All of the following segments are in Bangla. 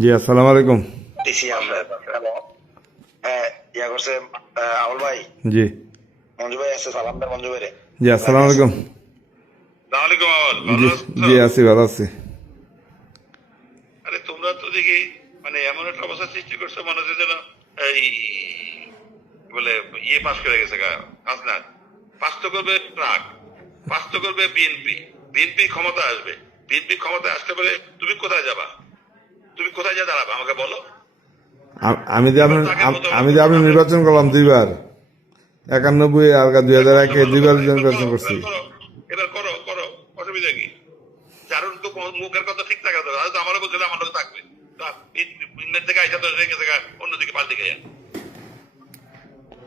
জি, আসসালামু আলাইকুম। দিছি আমরা। হ্যাঁ, ইয়া করছে আউল ভাই, জি মঞ্জু ভাই আছে, সালাম দেন মঞ্জু ভাইরে। জি, লাইভে আসসালামু আছে। আলাইকুম। সালামালাইকুম আওয়াল, জি ভালো আছো? জি, আছি, ভালো আছি। আরে তোমরা তো দেখি মানে এমন একটা অবস্থা সৃষ্টি করছো মনে হচ্ছে যেন এই বলে ইয়ে পাস করে গেছে হাসনাত। পাস তো করবে ট্রাক, পাস তো করবে বিএনপি, বিএনপি ক্ষমতা আসবে, বিএনপি ক্ষমতায় আসতে পারে। তুমি কোথায় যাবা? তুমি কোথায় যা দাঁড়াবা আমাকে বলো। আমি যে এবার আপনার তাকে মতো আমি যে আপনি নির্বাচন করলাম দুইবার, 91 আর 2001 দুইবার নির্বাচন করছি। এবার করো করো, অসুবিধা কি? যার তো মুখের কথা ঠিক থাকা দরকার। তো আমারও বলছিল আমার লোক থাকবে, ইন্ডিয়ার থেকে আইসা তো রেখে থেকে অন্যদিকে পাল্টে গেছে।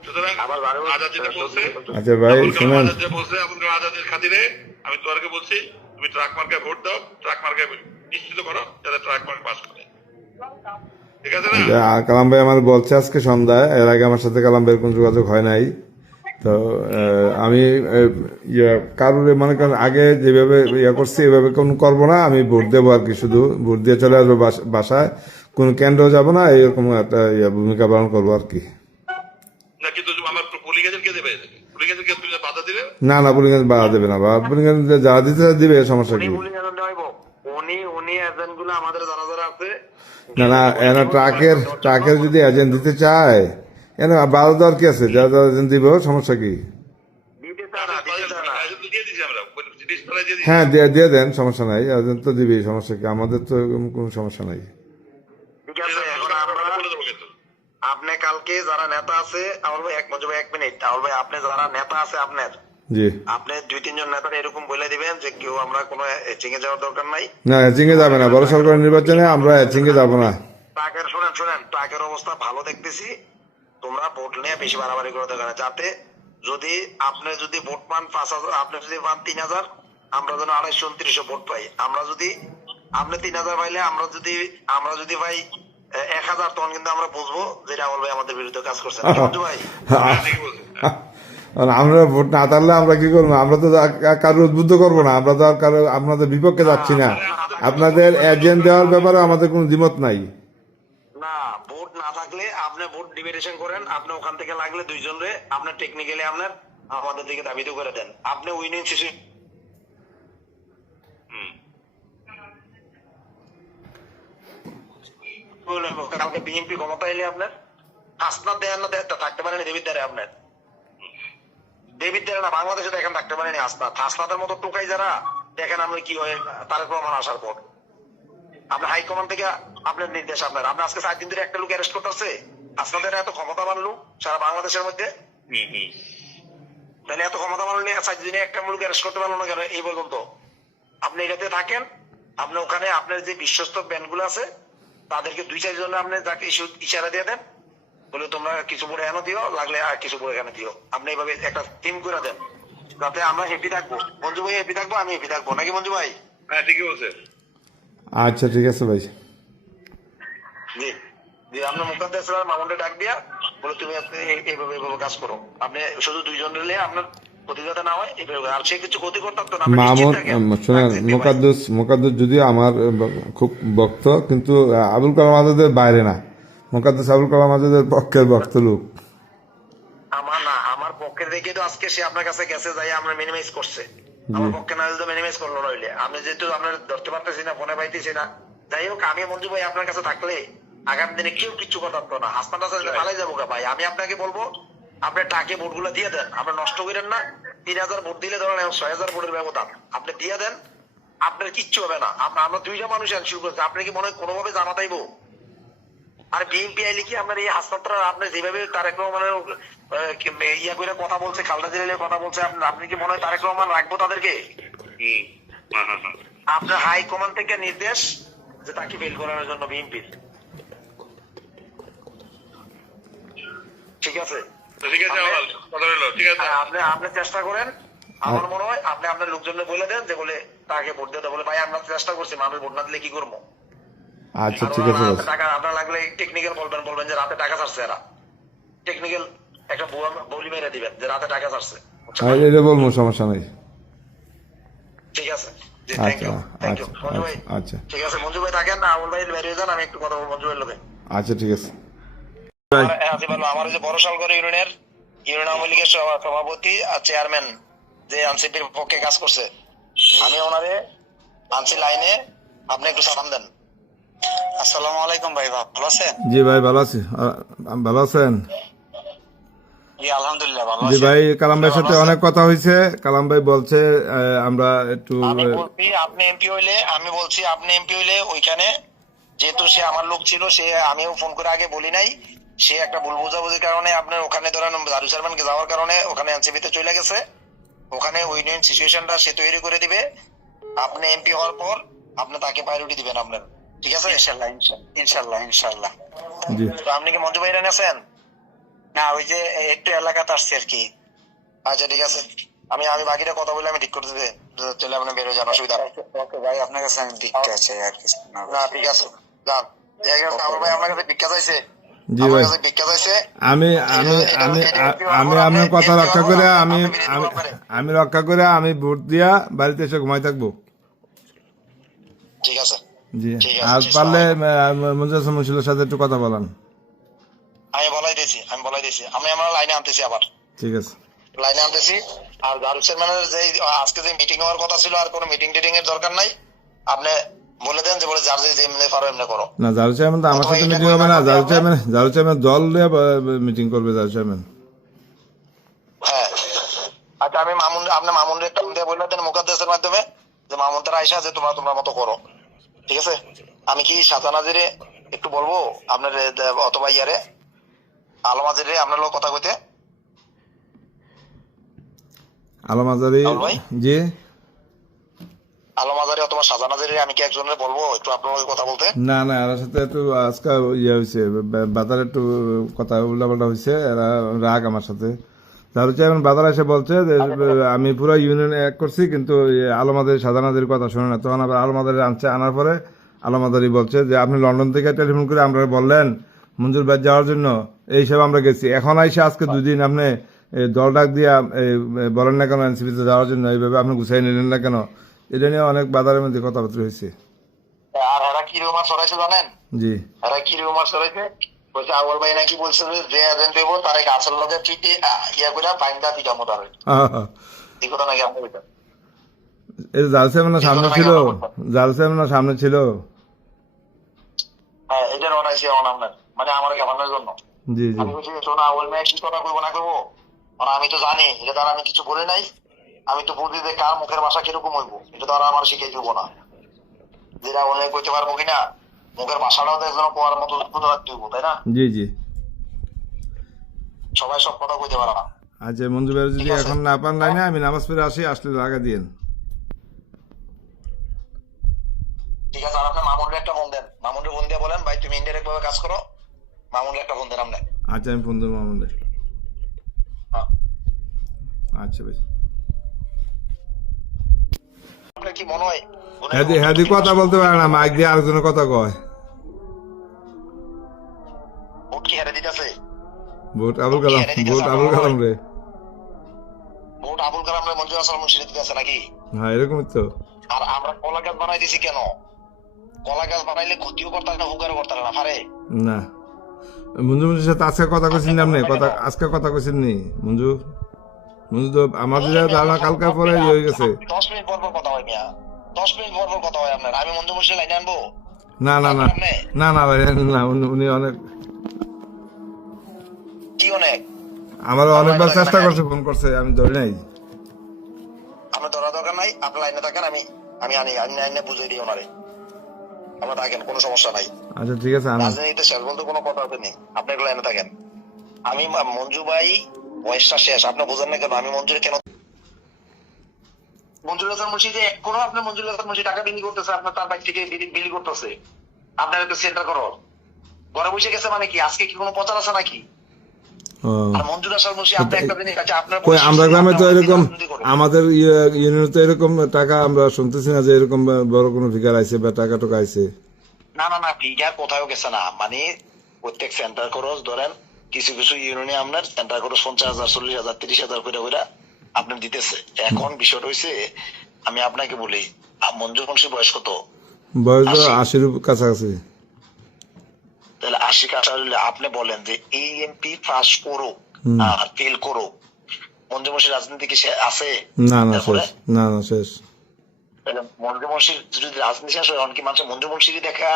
সুতরাং আবার বারো আজাদ যেটা বলছে, আচ্ছা ভাই আবুল কালাম শুনেন, আজাদ যেটা বলছে, আবুল কালাম আজাদের খাতিরে আমি তোমাকে বলছি তুমি ট্রাক মার্কে ভোট দাও, ট্রাক মার্কে নিশ্চিত করো যাতে ট্রাক মার্ক পাস করে। ঠিক আছে না? কালাম ভাই আমার বলছে আজকে সন্ধ্যায়, এর আগে আমার সাথে কালাম ভাইয়ের কোনো যোগাযোগ হয় নাই। তো আমি কারোর মনে করেন আগে যেভাবে করছি এভাবে কোনো করবো না, আমি ভোট দেবো আর কি, শুধু ভোট দিয়ে চলে আসবো বাসায়, কোনো কেন্দ্র যাবো না, এরকম একটা ভূমিকা পালন করবো আর কি। না কিন্তু আমার পুলিং এজেন্ট কে দেবে? পুলিং এজেন্ট কে তুমি বাধা দিলে? না না, পুলিং বাধা দেবে না, বা পুলিং যারা দিতে দিবে, সমস্যা উনি কি? বলি এজেন্ট হইব, উনি এজেন্ট গুলো আমাদের যারা যারা আছে। না না, এনে ট্রাকের যদি এজেন্ট দিতে চায়, এনে বাধা দেওয়ার কি আছে? যারা যারা এজেন্ট দিব, সমস্যা কি? দিতে চায় না, দিতে চায় না। এজেন্ট তো দিয়ে দিছি আমরা, ডিসপ্লে দিয়ে দিছি। হ্যাঁ, দিয়ে দেন, সমস্যা নাই, এজেন্ট তো দিবি, সমস্যা কি? আমাদের তো কোনো সমস্যা নাই। ঠিক আছে, এখন আমরা বলে দেবো কিন্তু। আপনি কালকে যারা নেতা আছে, আউল ভাই মঞ্জু ভাই 1 মিনিট, আউল ভাই আপনি যারা নেতা আছে আপনার, জি, আপনি 2-3 জন নেতা এরকম বলে দিবেন যে কেউ আমরা কোনো চিঙে যাওয়ার দরকার নাই। না এচিংয়ে যাবে না, বড় সরকারের নির্বাচনে আমরা এচিংয়ে যাব না। টাকের শুনেন টাকের অবস্থা ভালো দেখতেছি। তোমরা ভোট নিয়ে বেশি বাড়াবাড়ি করে দেবে না, যাতে যদি আপনি যদি ভোট পান 5,000, আপনি যদি পান 3,000, আমরা যেন 229 ভোট পাই। আমরা যদি আপনি 3,000 পাইলে, আমরা যদি ভাই 1,000, তখন কিন্তু আমরা বুঝবো যে রাহুল ভাই আমাদের বিরুদ্ধে কাজ করছেন। কি বলছো ভাই? হ্যাঁ, ঠিকই বলছে। আর আমরা ভোট না তাহলে আমরা কি করবো? আমরা তো কারো উদ্বুদ্ধ করবো না, আমরা তো আর কারো আপনাদের বিপক্ষে যাচ্ছি না। আপনাদের এজেন্ট দেওয়ার ব্যাপারে আমাদের কোনো দ্বিমত নাই। না, ভোট না থাকলে আপনি ভোট ডিভিডেশন করেন, আপনি ওখান থেকে লাগলে 2 জন রে আপনার টেকনিক্যালি আপনার আমাদের দিকে দাবিত করে দেন, আপনি উইনিং শেষে কালকে বিএনপি ক্ষমতা এলে আপনার হাসনাত দেন না থাকতে পারেনি দেবির দ্বারে, আপনার দেবির দ্বারে না, বাংলাদেশে দেখেন থাকতে পারেনি হাসনাতের মতো টোকাই যারা, দেখেন আমরা কি হয় তারেক রহমান আসার পর। আপনার হাইকমান্ড থেকে আপনার নির্দেশ, আপনার আজকে 4 দিন ধরে একটা লোক অ্যারেস্ট করতেছে। আপনাদের এত ক্ষমতা বানলো সারা বাংলাদেশের মধ্যে, তাহলে এত ক্ষমতা বানলে 4 দিনে একটা লোক অ্যারেস্ট করতে পারলো না কেন এই পর্যন্ত? আপনি এটাতে থাকেন, আপনি ওখানে আপনার যে বিশ্বস্ত ব্যান্ড গুলো আছে তাদেরকে 2-4 জন আপনি যাকে ইশারা দিয়ে দেন, বলে তোমরা কিছু পরে এনে দিও, লাগলে আর কিছু পরে এখানে দিও। আপনি এইভাবে একটা টিম করে দেন, যাতে আমরা হ্যাপি থাকবো। মঞ্জু ভাই হ্যাপি থাকবো, আমি হ্যাপি থাকবো, নাকি মঞ্জু ভাই? হ্যাঁ, ঠিকই বলছে। আচ্ছা ঠিক আছে ভাই। জি জি, আপনার মুখাদ্দেস মামুনকে ডাক দিয়া বলে তুমি এইভাবে এইভাবে কাজ করো। আপনি শুধু 2 জন নিলে আপনার ক্ষতি যাতে না হয় এইভাবে, আর সে কিছু ক্ষতি করতে পারতো না। আপনি নিশ্চিত মামুন থাকেন। শোনেন, মোকাদ্দুস যদিও আমার খুব ভক্ত, কিন্তু আবুল কালাম আজাদের বাইরে না। মোকাদ্দুস আবুল কালাম আজাদের পক্ষের ভক্ত লোক। আমার পক্ষে দেখে তো আজকে সে আপনার কাছে গেছে, যাই আমরা মিনিমাইজ করছে। আমার পক্ষে না যদি মিনিমাইজ করলো নইলে আমি যেহেতু আপনার ধরতে পারতেছি না, ফোনে পাইতেছি না। যাই হোক, আমি মঞ্জু ভাই আপনার কাছে থাকলে আগামী দিনে কেউ কিচ্ছু কথা পারতো না। হাসপাতাল পালাই যাবো ভাই। আমি আপনাকে বলবো, আপনার টাকে ভোট গুলো দিয়ে দেন, আপনার নষ্ট করেন না। 3,000 ভোট দিলে ধরেন 6,000 ভোটের ব্যবধান, আপনি দিয়ে দেন, আপনার কিচ্ছু হবে না। আমরা 2টা মানুষ শুরু করছি, আপনি কি মনে হয় কোনোভাবে জানাতাইবো? আর বিএনপি আইলে কি আপনার এই হাসপাতাল আপনি যেভাবে তারেক রহমানের ইয়া করে কথা বলছে, খালদা জিলার কথা বলছে, আপনি কি মনে হয় তারেক রহমান রাখবো তাদেরকে? আপনার হাই কমান্ড থেকে নির্দেশ যে তাকে ফেল করানোর জন্য বিএনপির। ঠিক আছে, ঠিক আছে, কথা হলো, ঠিক আছে। আপনি চেষ্টা করেন। আমার মনে হয় আপনি আপনার লোকজনকে বলে দেন যে বলে তাকে ভোট দিতে, বলে ভাই আমরা চেষ্টা করছি, মানুষ ভোট না দিলে কি করবো। আচ্ছা ঠিক আছে ভাই। টাকা আপনার লাগলে টেকনিক্যাল বলবেন যে রাতে টাকা ছাড়ছে, এরা টেকনিক্যাল একটা বলি মেরে দিবেন যে রাতে টাকা ছাড়ছে। এটা বলবো, সমস্যা নাই। ঠিক ঠিক আছে জি থ্যাংক ইউ থ্যাংক ইউ আচ্ছা মঞ্জু ভাই আচ্ছা ঠিক আছে মঞ্জু ভাই থাকেন না আবুল ভাই বেরিয়ে যান আমি একটু কথা বলবো মঞ্জু ভাইয়ের লোকে আচ্ছা ঠিক আছে আমার যে বড়শালগড় ইউনিয়নের ইউনিয়ন আওয়ামী লীগের সভাপতি আর চেয়ারম্যান যে এনসিপির পক্ষে কাজ করছে আমি ওনারে আনছি লাইনে আপনি একটু সালাম দেন আসসালামু আলাইকুম ভাই ভালো আছেন জি ভাই ভালো আছি ভালো আছেন জি আলহামদুলিল্লাহ ভালো জি আছি ভাই কালাম ভাইয়ের সাথে অনেক কথা হয়েছে কালাম ভাই বলছে আমরা একটু আমি বলছি আপনি এমপি হইলে আমি বলছি আপনি এমপি হইলে ওইখানে যেহেতু সে আমার লোক ছিল সে আমিও ফোন করে আগে বলি নাই সে একটা ভুল বোঝাবুঝির কারণে আপনার ওখানে ধরেন দারু চেয়ারম্যানকে যাওয়ার কারণে ওখানে এনসিপিতে চলে গেছে ওখানে ওই নিয়ে সিচুয়েশনটা সে তৈরি করে দিবে আপনি এমপি হওয়ার পর আপনি তাকে প্রায়োরিটি দিবেন আপনার ঠিক আছে ইনশাল্লাহ ইনশাল্লাহ ইনশাল্লাহ জি তো আপনি কি মঞ্জু ভাইরা আছেন না ওই যে একটু এলাকাতে আসছে আর কি আচ্ছা ঠিক আছে আমি বাকিটা কথা বলে আমি ঠিক করে দেবে চলে আপনি বেরো যান অসুবিধা ওকে ভাই আপনার কাছে আমি ভিক্ষা চাই আর কিছু না ঠিক আছে যান আমার ভাই আপনার কাছে ভিক্ষা চাইছে জি ভাই ভিক্ষা চাইছে আমি আমি আমি আমি আপনার কথা রক্ষা করে আমি রক্ষা করে আমি ভোট দিয়া বাড়িতে এসে ঘুমাই থাকবো ঠিক আছে জি ঠিক আছে, আর জি, পারলে মঞ্জুর হাসান মুন্সিলের সাথে একটু কথা বলান আমি বলাই দিয়েছি আমি আমার লাইনে আনতেছি আবার ঠিক আছে লাইনে আনতেছি আর দারু চেয়ারম্যানের যে আজকে যে মিটিং হওয়ার কথা ছিল আর কোনো মিটিং টিটিং এর দরকার নাই আপনি বলে দেন যে বলে যার যে এমনি পারো এমনি করো না জারু চেয়ারম্যান তো আমার সাথে মিটিং হবে না জারু চেয়ারম্যান দল নিয়ে মিটিং করবে জারু চেয়ারম্যান হ্যাঁ আচ্ছা আমি আপনি মামুন একটা দিয়ে বলে দেন মুকাদ্দেসের মাধ্যমে যে মামুন তারা আইসা যে তোমরা মতো করো ঠিক আছে আমি কি শাহজানাজিরে একটু বলবো আপনার অথবা ইয়ারে আলমাজিরে আপনার লোক কথা কইতে আলম আজারি আলম ভাই? জি আলমাজারি অথবা শাহজানাজিরে আমি কি একজনের বলবো একটু আপনার লোকের কথা বলতে না না এর সাথে একটু আজকে ইয়ে হয়েছে বাজারে একটু কথা উল্টাপাল্টা হয়েছে এরা রাগ আমার সাথে জারু চেয়ারম্যান বাজার এসে বলছে যে আমি পুরো ইউনিয়ন এক করছি কিন্তু আলমাদের সাধারণদের কথা শুনে না তখন আবার আলমাদের আনার পরে আলমাদারি বলছে যে আপনি লন্ডন থেকে টেলিফোন করে আমরা বললেন মঞ্জুর ভাই যাওয়ার জন্য এইসব আমরা গেছি এখন আইসে আজকে দুদিন আপনি দল ডাক দিয়া বলেন না কেন এনসিপিতে যাওয়ার জন্য এইভাবে আপনি গুছাই নিলেন না কেন এটা নিয়ে অনেক বাজারের মধ্যে কথাবার্তা হয়েছে আর এরা কি রুমার সরাইছে জানেন জি এরা কি রুমার সরাইছে বলছে আউয়াল ভাই নাকি বলছে যে এজেন্ট দেবো তারে গাছের লগে পিটে ইয়া করে বাইন্দা পিটামো তারে এই কথা নাকি আপনি বলছেন এই জাল চেয়ারম্যানের সামনে ছিল জাল চেয়ারম্যানের সামনে ছিল হ্যাঁ এটা রটাইছে আপনার মানে আমার গভর্নরের জন্য জি জি আমি বলছি শোনা আউয়াল ভাই কি কথা কইবো না কইবো কারণ আমি তো জানি এটা তার আমি কিছু বলে নাই আমি তো বুঝি যে কার মুখের ভাষা কিরকম হইব এটা তো আর আমার শিখে দিব না যেটা বলে কইতে পারবো কিনা মুখের ভাষাটাও তো একজন কোয়ার মতো রাখতে হইব তাই না জি জি সবাই সব কথা কইতে পারে না আচ্ছা মঞ্জু ভাই যদি এখন না পান লাইনে আমি নামাজ পড়ে আসি আসলে লাগা দিয়েন ঠিক আছে আর আপনি মামুনরে একটা ফোন দেন মামুনরে ফোন দিয়ে বলেন ভাই তুমি ইনডাইরেক্ট ভাবে কাজ করো মামুনরে একটা ফোন দেন আপনি আচ্ছা আমি ফোন দেবো আমাদের হ্যাঁ আচ্ছা ভাই আপনার কি মনে হয় হ্যাঁ কথা বলতে পারে না মাইক দিয়ে আরেকজনের কথা কয় ভোট কি হারে দিতেছে ভোট আবুল কালাম রে ভোট আবুল কালাম রে মঞ্জুর হাসান মুন্সি দিতেছে নাকি হ্যাঁ এরকমই তো আর আমরা কলা গাছ বানাই দিছি কেন কলা গাছ বানাইলে ক্ষতিও করতে না হুকারও করতে না পারে না মঞ্জুর সাথে আজকে কথা কইছেন না আপনি আজকে কথা কইছেন নি মঞ্জু তো আমাদের ধারণা কালকে পরে হয়ে গেছে 10 মিনিট পর কথা হয় মিয়া 10 মিনিট পর কথা হয় আপনার আমি মঞ্জু মুন্সি লাইনে আনবো না না না না না ভাই না উনি অনেক কি অনেক আমার অনেকবার চেষ্টা করছে ফোন করছে আমি ধরি নাই আপনার ধরা দরকার নাই আপনি লাইনে থাকেন আমি আইনে বুঝিয়ে দিই ওনারে আমরা থাকেন কোনো সমস্যা নাই আচ্ছা ঠিক আছে আমি রাজনীতিতে শেষ বলতে কোনো কথা আছে নেই আপনি একটু লাইনে থাকেন আমি মঞ্জু ভাই বয়সটা শেষ আপনি বোঝেন না কেন আমি মঞ্জুর কেন মঞ্জুর হাসান মুন্সি যে এখনো আপনি মঞ্জুর হাসান মুন্সি টাকা বিলি করতেছে আপনার তার বাইক থেকে বিলি করতেছে আপনার একটু সেন্টার করো ঘরে বসে গেছে মানে কি আজকে কি কোনো প্রচার আছে নাকি আর মঞ্জুর হাসান মুন্সি আপনি একটা জিনিস আছে আপনার আমরা গ্রামে তো এরকম আমাদের ইউনিয়নে তো এরকম টাকা আমরা শুনতেছি না যে এরকম বড় কোনো ফিগার আইছে বা টাকা টোকা আইছে না ফিগার কোথাও গেছে না মানে প্রত্যেক সেন্টার খরচ ধরেন কিছু ইউনিয়নে আপনার সেন্টার খরচ 50,000 40,000 30,000 করে আপনার দিতেছে এখন বিষয়টা হয়েছে আমি আপনাকে বলি, মঞ্জুর মুন্সির বয়স কত? বয়স 80 80 কাছাকাছি। তাহলে 80 কাছাকাছি হলে আপনি বলেন যে এই এমপি পাস করুক আর ফেল করুক, মঞ্জুর মুন্সির রাজনীতি কি সে আছে? না না তারপরে শেষ, না না শেষ। তাহলে মঞ্জুর মুন্সির যদি রাজনীতি শেষ হয়, অনেক মানুষ মঞ্জুর মুন্সির দেখা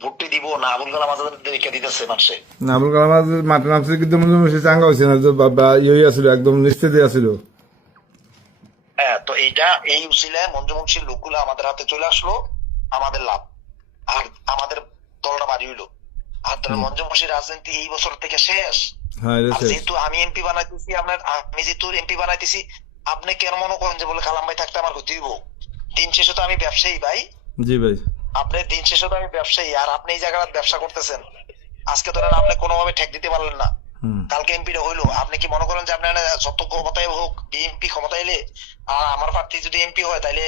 ভোটটি দিব না আবুল কালাম আজাদের দেখা দিতেছে মানুষে। না, আবুল কালাম আজাদ মাঠে নামছে কিন্তু মোটামুটি চাঙ্গা হয়েছে না, যে বাবা ইয়ে আছিল, একদম নিশ্চিত আছিল। হ্যাঁ, তো এইটা এই উসিলায় মঞ্জুর মুন্সির লোকগুলো আমাদের হাতে চলে আসলো, আমাদের লাভ, আর আমাদের দলটা বাড়ি হইলো। আর তাহলে মঞ্জুর মুন্সির রাজনীতি এই বছর থেকে শেষ। হ্যাঁ এটা আর শেষ। যেহেতু আমি এমপি বানাইতেছি, আমি যেহেতু এমপি বানাইতেছি, আপনি কেন মনে করেন যে বলে কালাম ভাই থাকতে আমার ক্ষতি হইব? দিন শেষে তো আমি ব্যবসায়ী ভাই, জি ভাই। আপনি দিন শেষে তো আমি ব্যবসায়ী, আর আপনি এই জায়গায় ব্যবসা করতেছেন। আজকে ধরেন আপনি কোনোভাবে ঠেক দিতে পারলেন না, কালকে এমপিটা হইলো, আপনি কি মনে করেন যে আপনার যত ক্ষমতায় হোক, বিএনপি ক্ষমতা এলে আর আমার প্রার্থী যদি এমপি হয়, তাইলে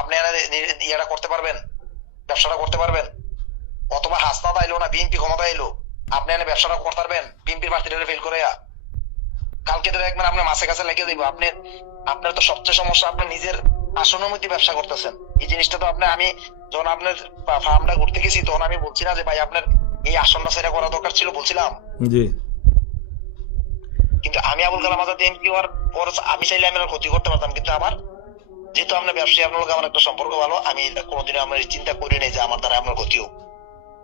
আপনি ইয়েটা করতে পারবেন, ব্যবসাটা করতে পারবেন? অথবা হাসনাত আইলো না, বিএনপি ক্ষমতা এলো, আপনি ব্যবসাটা করতে পারবেন বিএনপির প্রার্থীটা ফেল করে? কালকে তো দেখবেন আপনার মাসে কাছে লেগে দিব। আপনার তো সবচেয়ে সমস্যা, আপনি নিজের আসনের মধ্যে ব্যবসা করতেছেন। এই জিনিসটা তো আমি যখন আপনার ফার্মটা ঘুরতে গেছি, তখন আমি বলছি না যে ভাই আপনার এই আসনটা সেটা করা দরকার ছিল, বলছিলাম। জি। কিন্তু আমি আবুল কালাম আজাদ এমপি হওয়ার পর আমি চাইলে আমি ক্ষতি করতে পারতাম, কিন্তু আমার যেহেতু আপনার ব্যবসায়ী, আপনার লোক আমার একটা সম্পর্ক ভালো, আমি কোনোদিন আপনার চিন্তা করি নাই যে আমার দ্বারা আপনার ক্ষতি হোক।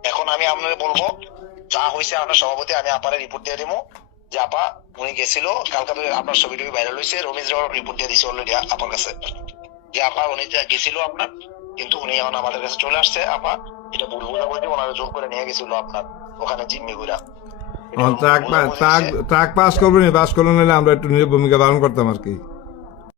এখন আমি আপনাকে বলবো, যা হয়েছে আপনার সভাপতি, আমি আপারে রিপোর্ট দিয়ে দিব যে আপা উনি গেছিল কালকে, তো আপনার ছবি টবি ভাইরাল হয়েছে, রমিজ রিপোর্ট দিয়ে দিচ্ছে অলরেডি আপার কাছে, যে আপা উনি গেছিল আপনার, কিন্তু উনি এখন আমাদের কাছে চলে আসছে। আপা এটা ভুল বোঝাবুঝি, ওনারা জোর করে নিয়ে গেছিল আপনার ওখানে জিম্মি ঘুরা। ট্রাক পাস করবেন, পাস করলে নিলে আমরা একটু নিজের ভূমিকা পালন করতাম আর কি।